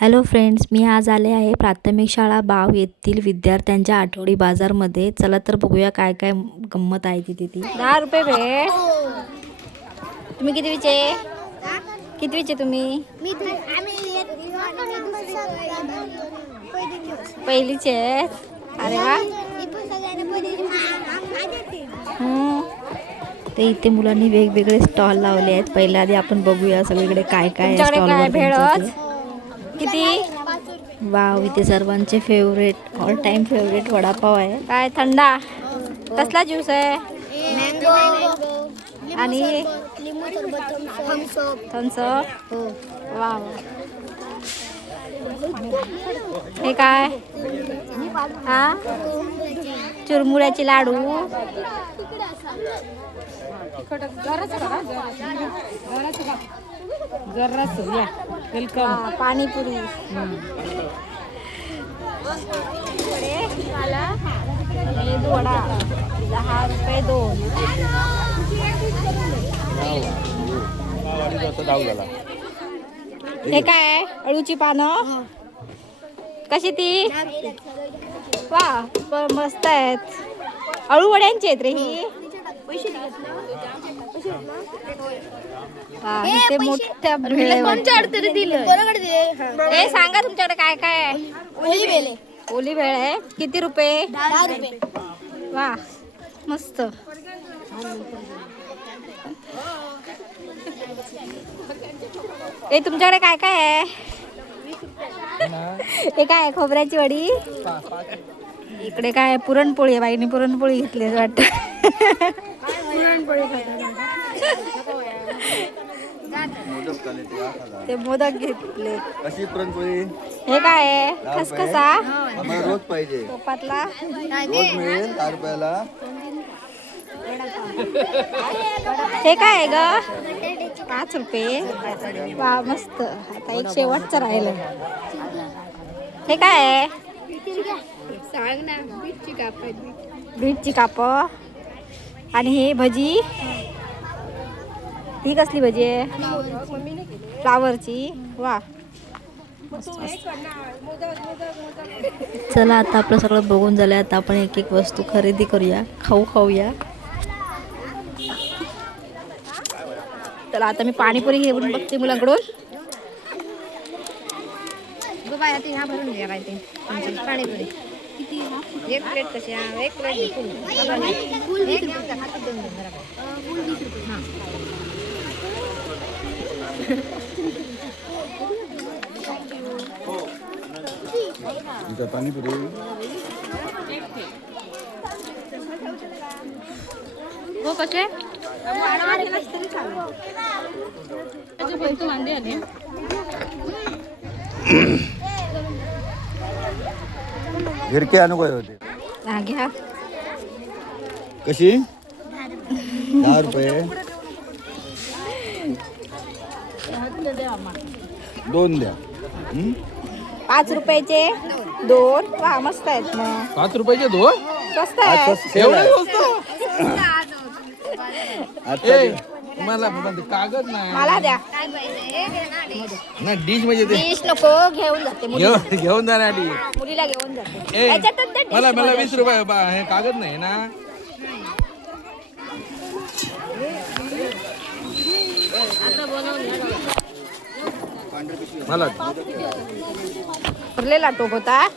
Hello friends, मी आज आले आहे प्राथमिक शाळा बाव येथील विद्यार्थ्यांच्या आठवडी बाजारमध्ये. चला तर बघूया काय काय गंमत आहे तिथे. 10 रुपये भेट. तुम्ही कितवीचे तुम्ही? पहिलीचे आहेत. अरे वा. ते इथे मुलांनी वेगवेगळे स्टॉल लावले आहेत. पहिल्या आधी आपण बघूया सगळीकडे काय काय आहे स्टॉलवर भेळच किती? वाव, इथे सर्वांचे favourite, all time favourite vada pav आहे. काय थंडा? कसला ज्यूस आहे? आणि थम्सअप. वाव. हे काय? हा, चुरमुऱ्याचे लाडू. वेलकम. पाणीपुरी. मेदू वडा 10 रुपये 2. हे काय? अळूची पानं कशी ती? वा, मस्त आहेत. अळू वड्यांची आहेत रे ही. इथे मोठ्या हे सांगा तुमच्याकडे काय काय आहे? ओली भेळ आहे. किती रुपये? 10 रुपये. वा, मस्त. हे तुमच्याकडे काय काय आहे? हे काय आहे? खोबऱ्याची वडी. इकडे काय? पुरणपोळी आहे. बाईने पुरणपोळी घेतली वाटत. ते मोदक घेतले. कशी पुरणपोळी? हे काय आहे? खसखसा. आम्हाला रोज पाहिजे. टोपातला रोज मिळेल 10 रुपयाला. हे काय आहे ग? 5 रुपये. वा, मस्त. आता एक शेवटचं राहिलं. हे काय आहे? बीटची काप. आणि हे भजी. ही कसली भजी आहे? फ्लावरची. वा. चला, आता आपलं सगळं बघून झालं. आता आपण एक एक वस्तू खरेदी करूया, खाऊया. चला, आता मी पाणीपुरी घेऊन बघते मुलांकडून. पाणीपुरी एक प्लेट कशी? एक प्लेट पाणीपुरी हो कसे? गिरके आणू काय होते? घ्या. कशी? 10 रुपये. 2 द्या. 5 रुपयाचे 2. वा, मस्त आहेत. मग 5 रुपयाचे 2? स्वस्त आहे. मला कागद नाही. मला द्या. ना डिश म्हणजे ते डिश नको, घेऊन जाते. घेऊन जाणार डिश. मुलीला घेऊन जाते. ए, याच्यातच दे मला dish मला मध्ये. 20 रुपये हे कागद नाही ना. मला भरलेला टोप होता.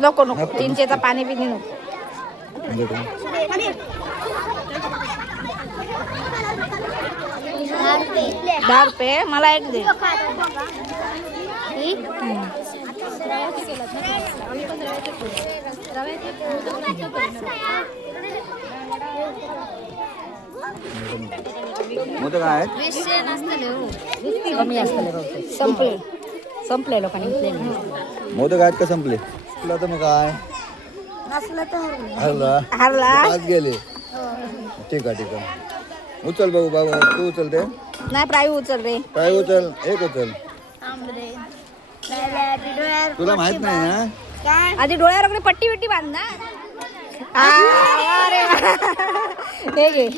नको नको, चिंचेचा पाणी पिणी नको. 10 रुपये. मला एक दे. मोदक आहेत? कमी असतं. संपले लोकांनी घेतले नाही. मोदक आहेत का संपले? तुला तर मग काय हरला आज गेले. ठीक आहे. उचल बाबू, तू उचलते. नाही, प्रायू उचल रे. काय उचल? एक उचल. तुला माहित नाही ना? आधी डोळ्यावर वगैरे पट्टी बिट्टी बांध ना. अरे हे घे.